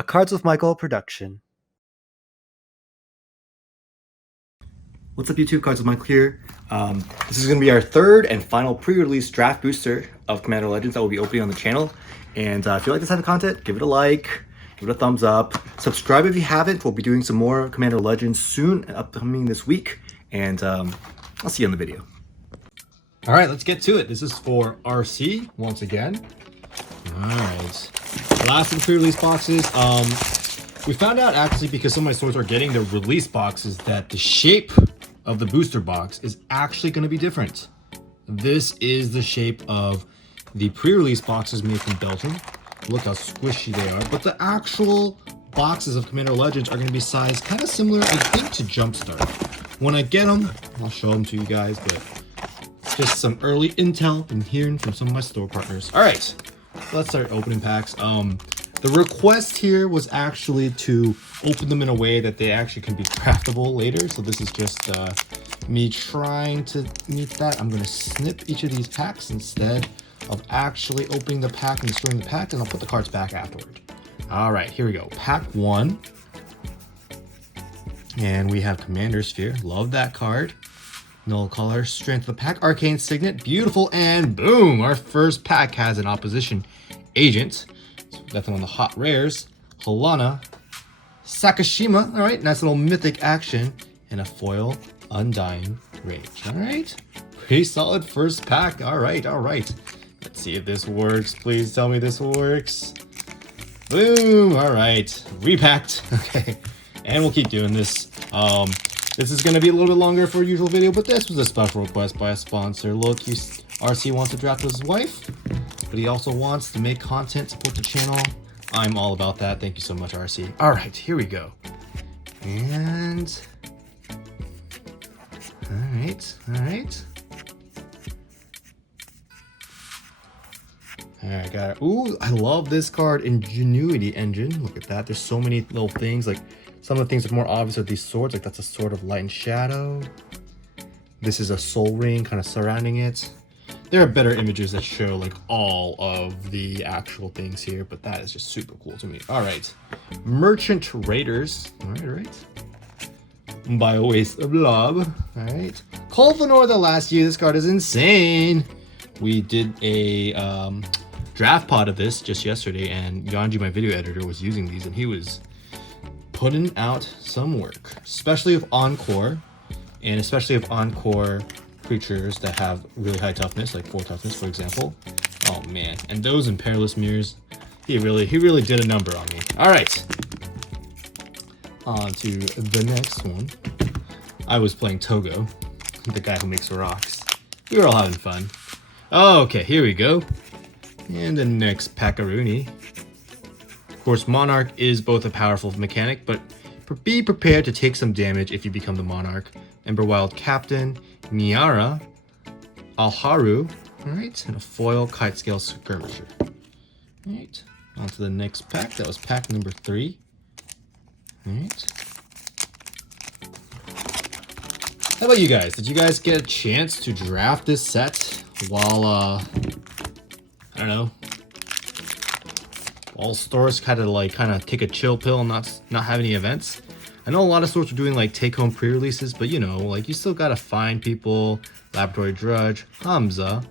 A Cards with Michael production. What's up YouTube, Cards with Michael here. This is going to be our third and final pre-release draft booster of Commander Legends that will be opening on the channel. And if you like this type of content, give it a like, give it a thumbs up, subscribe if you haven't. We'll be doing some more Commander Legends soon, upcoming this week. And I'll see you in the video. All right, let's get to it. This is for RC once again. All right, last of the pre-release boxes. We found out actually because some of my stores are getting the release boxes that the shape of the booster box is actually going to be different. This is the shape of the pre-release boxes made from Belgium. Look how squishy they are. But the actual boxes of Commander Legends are going to be sized kind of similar, I think, to Jumpstart. When I get them, I'll show them to you guys, but it's just some early intel been hearing from some of my store partners. All right, let's start opening packs. The request here was actually to open them in a way that they actually can be craftable later. So this is just me trying to meet that. I'm going to snip each of these packs instead of actually opening the pack and destroying the pack, and I'll put the cards back afterward. All right, here we go. Pack 1. And we have Commander Sphere. Love that card. Null color, strength of the pack, arcane signet, beautiful, and boom! Our first pack has an opposition agent. So definitely one of the hot rares. Halana, Sakashima, all right, nice little mythic action, and a foil Undying Rage. All right, pretty solid first pack. All right. Let's see if this works. Please tell me this works. Boom! All right, repacked. Okay, and we'll keep doing this. This is going to be a little bit longer for a usual video, but this was a special request by a sponsor. Look, RC wants to draft with his wife, but he also wants to make content, support the channel. I'm all about that. Thank you so much, RC. All right, here we go. And all right. All right, got it. Ooh, I love this card, Ingenuity Engine. Look at that. There's so many little things. Like some of the things that are more obvious are these swords. Like that's a sword of light and shadow. This is a soul ring kind of surrounding it. There are better images that show like all of the actual things here, but that is just super cool to me. All right, Merchant Raiders. All right. Biowaste Blob. All right. Colvanor the Last Year. This card is insane. We did a draft pod of this just yesterday, and Yanji, my video editor, was using these, and he was putting out some work, especially with Encore, and especially with Encore creatures that have really high toughness, like 4 toughness, for example. Oh man, and those in Perilous Mirrors, he really did a number on me. All right, on to the next one. I was playing Togo, the guy who makes rocks. We were all having fun. Okay, here we go. And the next Packaroonie. Of course, Monarch is both a powerful mechanic, but be prepared to take some damage if you become the Monarch. Emberwild Captain, Miara, Alharu, all right, and a foil Kitescale Skirmisher. All right, on to the next pack. That was pack number 3. All right. How about you guys? Did you guys get a chance to draft this set while, I don't know, all stores kind of take a chill pill and not have any events? I know a lot of stores are doing like take-home pre-releases, but you know, like you still gotta find people. Laboratory Drudge, Hamza,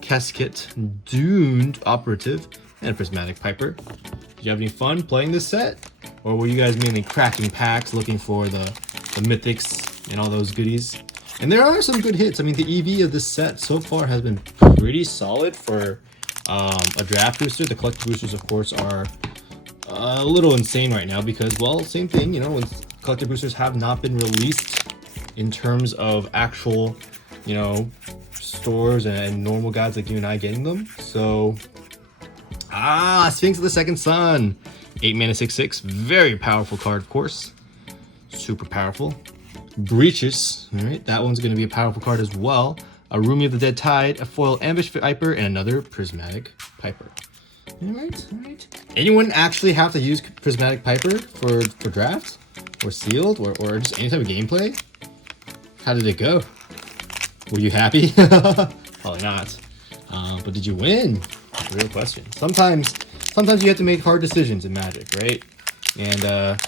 Casket, Doomed Operative, and Prismatic Piper. Did you have any fun playing this set? Or were you guys mainly cracking packs looking for the mythics and all those goodies? And there are some good hits. I mean, the EV of this set so far has been pretty solid for a draft booster. The collector boosters, of course, are a little insane right now because, well, same thing, you know, when collector boosters have not been released in terms of actual, you know, stores and normal guys like you and I getting them. So, Sphinx of the Second Sun, 8 mana, 6/6, very powerful card, of course, super powerful. Breaches, all right, that one's going to be a powerful card as well. A Rumi of the Dead Tide, a foil Ambush Viper, and another Prismatic Piper. All right. Anyone actually have to use Prismatic Piper for draft or sealed or just any type of gameplay? How did it go? Were you happy? Probably not. But did you win? Real question. Sometimes you have to make hard decisions in Magic, right? And the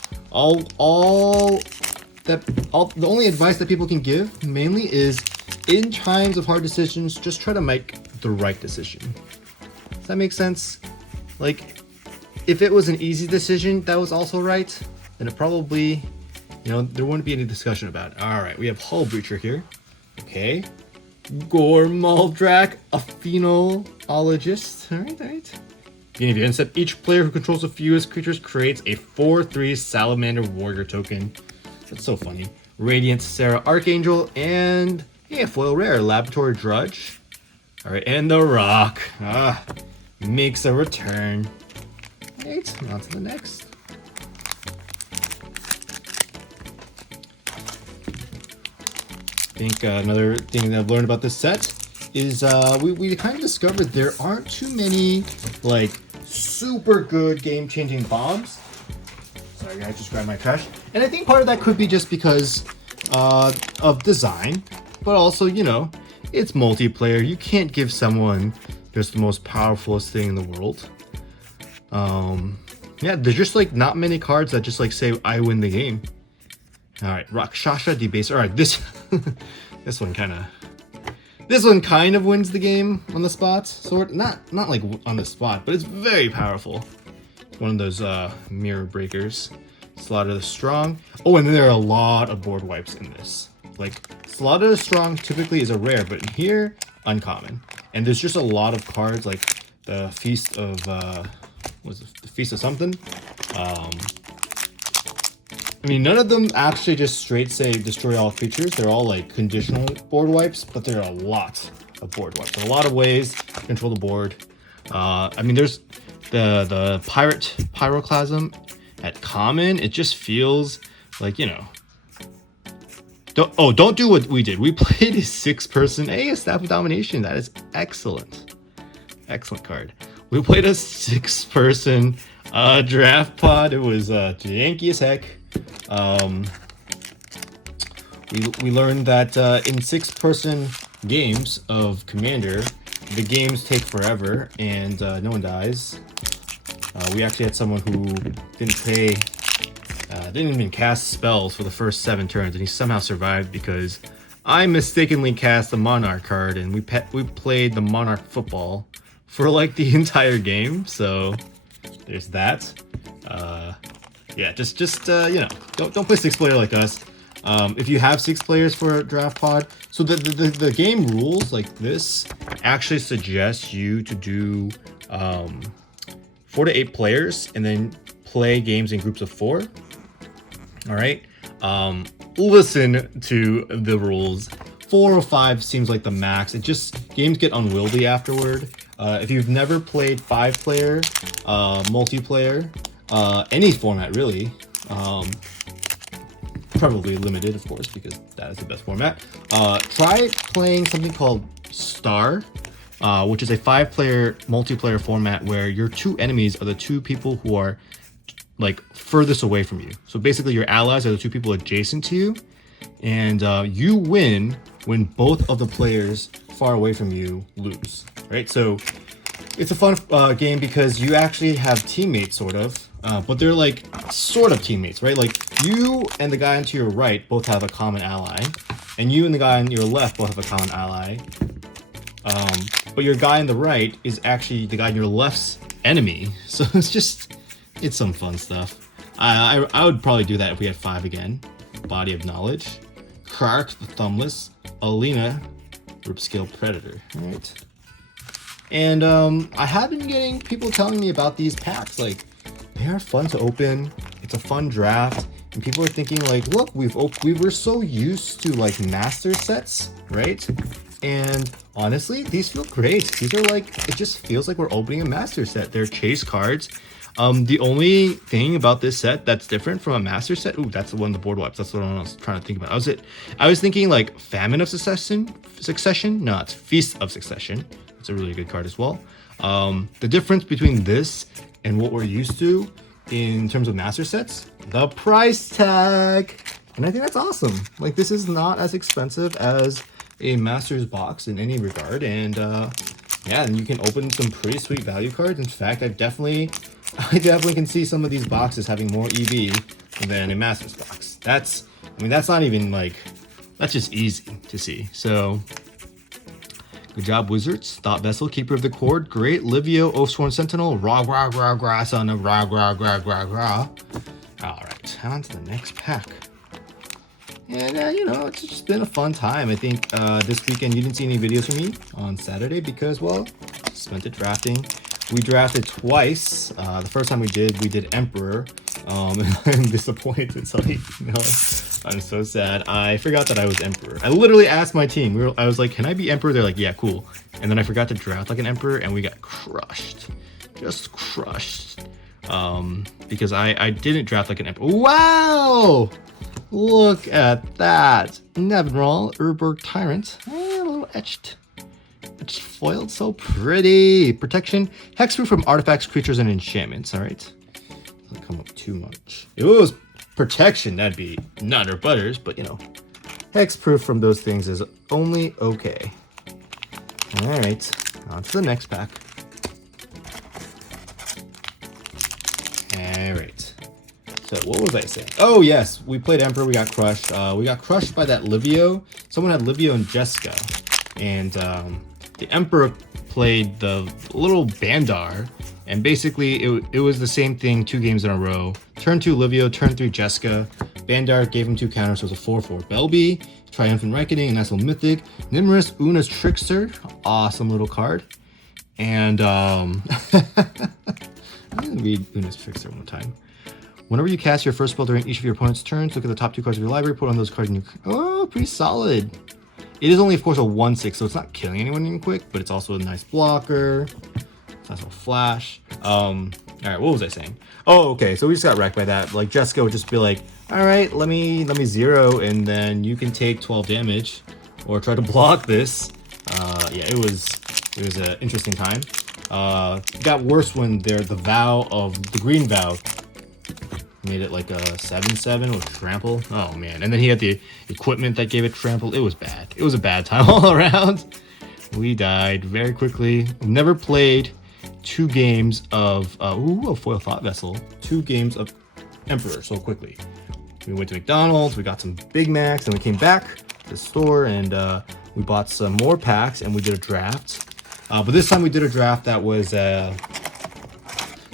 only advice that people can give mainly is, in times of hard decisions, just try to make the right decision. Does that make sense? Like, if it was an easy decision that was also right, then it probably, you know, there wouldn't be any discussion about it. All right, we have Hull Breacher here. Okay. Gormaldrak, a phenologist. All right. Beginning of the end step, each player who controls the fewest creatures creates a 4/3 Salamander Warrior token. That's so funny. Radiant Sarah Archangel, and yeah, foil rare, Laboratory Drudge. All right, and the Rock makes a return. Right, on to the next. I think another thing that I've learned about this set is we kind of discovered there aren't too many like super good game-changing bombs. Sorry, I just grabbed my trash. And I think part of that could be just because of design, but also, you know, it's multiplayer. You can't give someone just the most powerful thing in the world. Yeah, there's just like not many cards that just like say I win the game. All right, Rakshasa Debaser. All right, this this one kind of wins the game on the spot. Sort not like on the spot, but it's very powerful. One of those mirror breakers. Slaughter the Strong. Oh, and then there are a lot of board wipes in this. Like Slaughter the Strong typically is a rare, but in here, uncommon. And there's just a lot of cards like the Feast of was it the Feast of something? I mean, none of them actually just straight say destroy all creatures. They're all like conditional board wipes, but there are a lot of board wipes. So a lot of ways to control the board. I mean, there's the Pirate Pyroclasm at common. It just feels like, you know. Don't do what we did. We played a 6-person, a Staff of Domination. That is excellent. Excellent card. We played a 6-person draft pod. It was janky as heck. We learned that in 6-person games of Commander, the games take forever and no one dies. We actually had someone who didn't even cast spells for the first 7 turns, and he somehow survived because I mistakenly cast the Monarch card, and we played the Monarch football for like the entire game. So there's that. Yeah, just you know, don't play 6-player like us. If you have 6 players for a draft pod, so the game rules like this actually suggest you to do 4 to 8 players and then play games in groups of 4. All right. Listen to the rules. 4 or 5 seems like the max. It just games get unwieldy afterward. If you've never played 5-player multiplayer, any format really, probably limited of course because that is the best format. Try playing something called Star, which is a 5-player multiplayer format where your 2 enemies are the 2 people who are like furthest away from you. So basically your allies are the 2 people adjacent to you, and you win when both of the players far away from you lose, right? So it's a fun game because you actually have teammates sort of, but they're like sort of teammates, right? Like you and the guy on to your right both have a common ally, and you and the guy on your left both have a common ally. But your guy on the right is actually the guy on your left's enemy. So it's some fun stuff. I would probably do that if we had 5 again. Body of Knowledge, Kark the Thumbless, Alina, Ripscale Predator. All right. And I have been getting people telling me about these packs. Like, they are fun to open. It's a fun draft. And people are thinking like, look, we were so used to like master sets, right? And honestly, these feel great. These are like, it just feels like we're opening a master set. They're chase cards. The only thing about this set that's different from a master set, ooh, that's the one, the board wipes. That's what I was trying to think about. I was thinking like Famine of Succession. No, it's Feast of Succession. It's a really good card as well. The difference between this and what we're used to in terms of master sets, the price tag. And I think that's awesome. Like, this is not as expensive as a master's box in any regard. And yeah, and you can open some pretty sweet value cards. In fact, I've definitely I definitely can see some of these boxes having more EV than a Masters box. That's not even like, that's just easy to see. So, good job, Wizards. Thought Vessel, Keeper of the Cord, great. Livio, Oathsworn Sentinel, rah, son of rah. All right, on to the next pack. And, you know, it's just been a fun time. I think this weekend you didn't see any videos from me on Saturday because, well, spent it drafting. We drafted twice. The first time we did Emperor. I'm disappointed, so I'm so sad. I forgot that I was Emperor. I literally asked my team. I was like, can I be Emperor? They're like, yeah, cool. And then I forgot to draft like an Emperor, and we got crushed. Just crushed. Because I didn't draft like an Emperor. Wow! Look at that. Nevinral, Urborg Tyrant. A little etched. It's foiled, so pretty. Protection, hexproof from artifacts, creatures, and enchantments. All right. Doesn't come up too much. If it was protection, that'd be nutter butters, but you know, hexproof from those things is only okay. All right, on to the next pack. All right. So what was I saying? Oh yes, we played Emperor. We got crushed. We got crushed by that Livio. Someone had Livio and Jessica, and the Emperor played the little Bandar, and basically it was the same thing 2 games in a row. Turn 2 Livio, turn 3 Jessica. Bandar gave him 2 counters, so it was a 4/4 Belby, Triumphant Reckoning, a nice little mythic. Nimrus, Una's Trickster, awesome little card. And I'm gonna read Una's Trickster one more time. Whenever you cast your first spell during each of your opponent's turns, look at the top 2 cards of your library, put on those cards in your... Oh, pretty solid. It is only, of course, a 1/6, so it's not killing anyone in quick, but it's also a nice blocker. Nice little flash. All right, what was I saying? Oh, okay, so we just got wrecked by that. Like, Jessica would just be like, all right, let me 0, and then you can take 12 damage, or try to block this. Yeah, it was an interesting time. It got worse when the vow of the green vow made it like a 7/7 with trample. Oh man, and then he had the equipment that gave it trample. It was bad. It was a bad time all around. We died very quickly. We've never played 2 games of a foil thought vessel. 2 games of Emperor so quickly. We went to McDonald's, we got some Big Macs, and we came back to the store, and we bought some more packs, and we did a draft. But this time we did a draft that was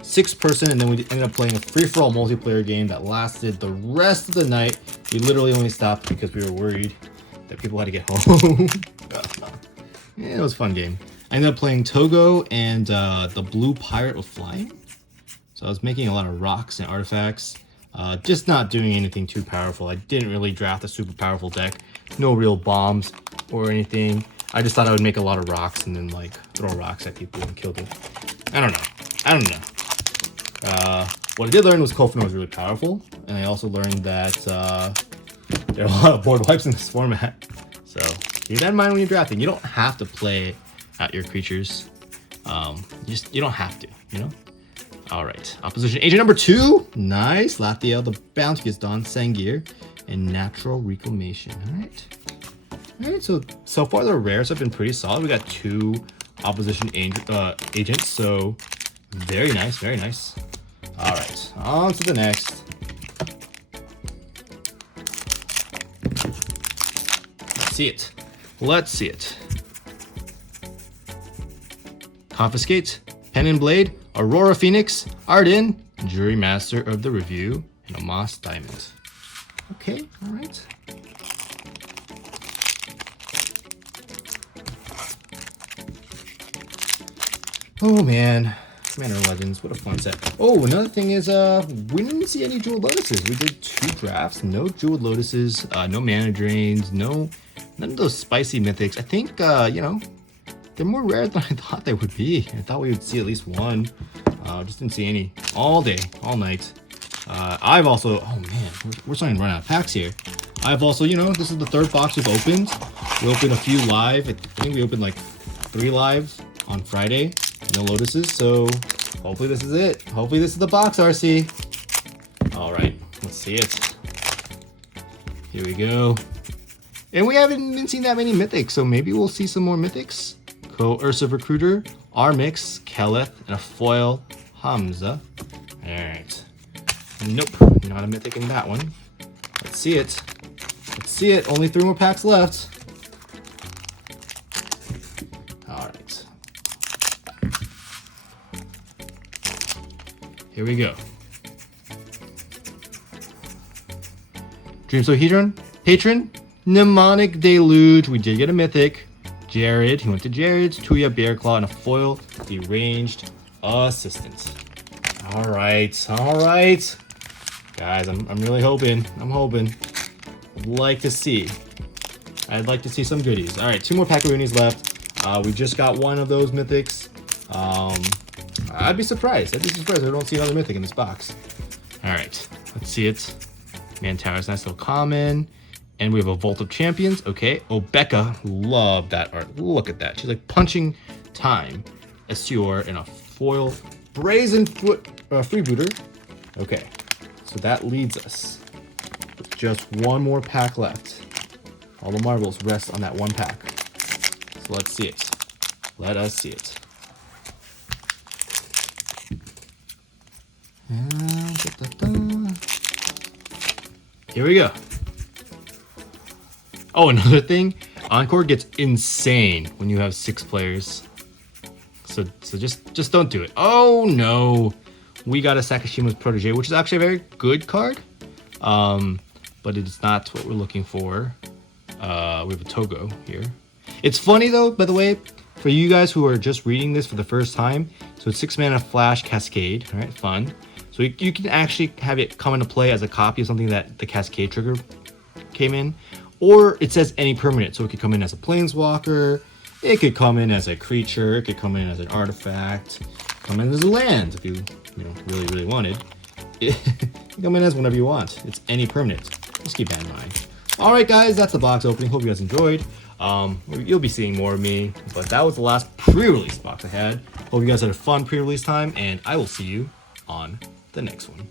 6-person, and then we ended up playing a free-for-all multiplayer game that lasted the rest of the night. We literally only stopped because we were worried that people had to get home. Yeah, it was a fun game. I ended up playing Togo and the Blue Pirate with Flying. So I was making a lot of rocks and artifacts. Just not doing anything too powerful. I didn't really draft a super powerful deck. No real bombs or anything. I just thought I would make a lot of rocks and then like throw rocks at people and kill them. I don't know. What I did learn was Kofno was really powerful, and I also learned that there are a lot of board wipes in this format. So keep that in mind when you're drafting. You don't have to play out your creatures. You don't have to, you know? All right, opposition agent number 2. Nice. Lathiel, the Bounty gets done, Sangir, and Natural Reclamation. All right, so far the rares have been pretty solid. We got 2 opposition agents, so very nice, very nice. All right, on to the next. Let's see it. Confiscate, Pen and Blade, Aurora Phoenix, Arden, Jury Master of the Review, and a Moss Diamond. Okay, all right. Oh man, Commander Legends, what a fun set. Oh, another thing is, we didn't see any Jeweled Lotuses. We did 2 drafts, no Jeweled Lotuses, no Mana Drains, none of those spicy mythics. I think, you know, they're more rare than I thought they would be. I thought we would see at least 1. Just didn't see any all day, all night. I've also, oh man, we're starting to run out of packs here. I've also, you know, this is the 3rd box we've opened. We opened a few live. I think we opened like 3 lives on Friday. No Lotuses, so hopefully this is it. Hopefully this is the box, RC. All right, let's see it. Here we go. And we haven't been seeing that many mythics, so maybe we'll see some more mythics. Coercive Recruiter, Armix, Keleth, and a foil Hamza. Alright. Nope, not a mythic in that one. Let's see it. Let's see it. Only 3 more packs left. Alright. Here we go. Dreamsohedron, Patron, Mnemonic Deluge. We did get a mythic. Jared, he went to Jared's. Tuya, Bearclaw, and a foil Deranged Assistant. Alright, alright. Guys, I'm really hoping. I'm hoping. I'd like to see some goodies. Alright, 2 more Packaroonies left. We just got one of those mythics. I'd be surprised. I'd be surprised if I don't see another mythic in this box. Alright, let's see it. Mantaurus, nice little common. And we have a Vault of Champions. Okay. Oh, Becca. Love that art. Look at that. She's like punching time. Assure and a foil Brazen Foot freebooter. Okay. So that leads us with just one more pack left. All the marbles rest on that one pack. So let's see it. Let us see it. Here we go. Oh, another thing, Encore gets insane when you have 6 players. So just don't do it. Oh no, we got a Sakashima's Protege, which is actually a very good card, but it's not what we're looking for. We have a Togo here. It's funny though, by the way, for you guys who are just reading this for the first time. So it's 6 mana Flash Cascade. All right, fun. So you can actually have it come into play as a copy of something that the Cascade trigger came in. Or it says any permanent, so it could come in as a planeswalker, it could come in as a creature, it could come in as an artifact, come in as a land if you really wanted. It can come in as whatever you want. It's any permanent. Just keep that in mind. All right, guys, that's the box opening. Hope you guys enjoyed. You'll be seeing more of me, but that was the last pre-release box I had. Hope you guys had a fun pre-release time, and I will see you on the next one.